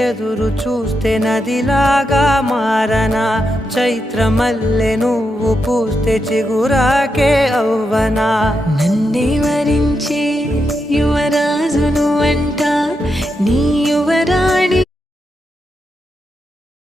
ఎదురు చూస్తే నదిలాగా మారనా చైత్రమల్లె నువ్వు పూస్తే చిగురాకే అవ్వనా నన్నే వరించే యువరాజును అంట నీ యువ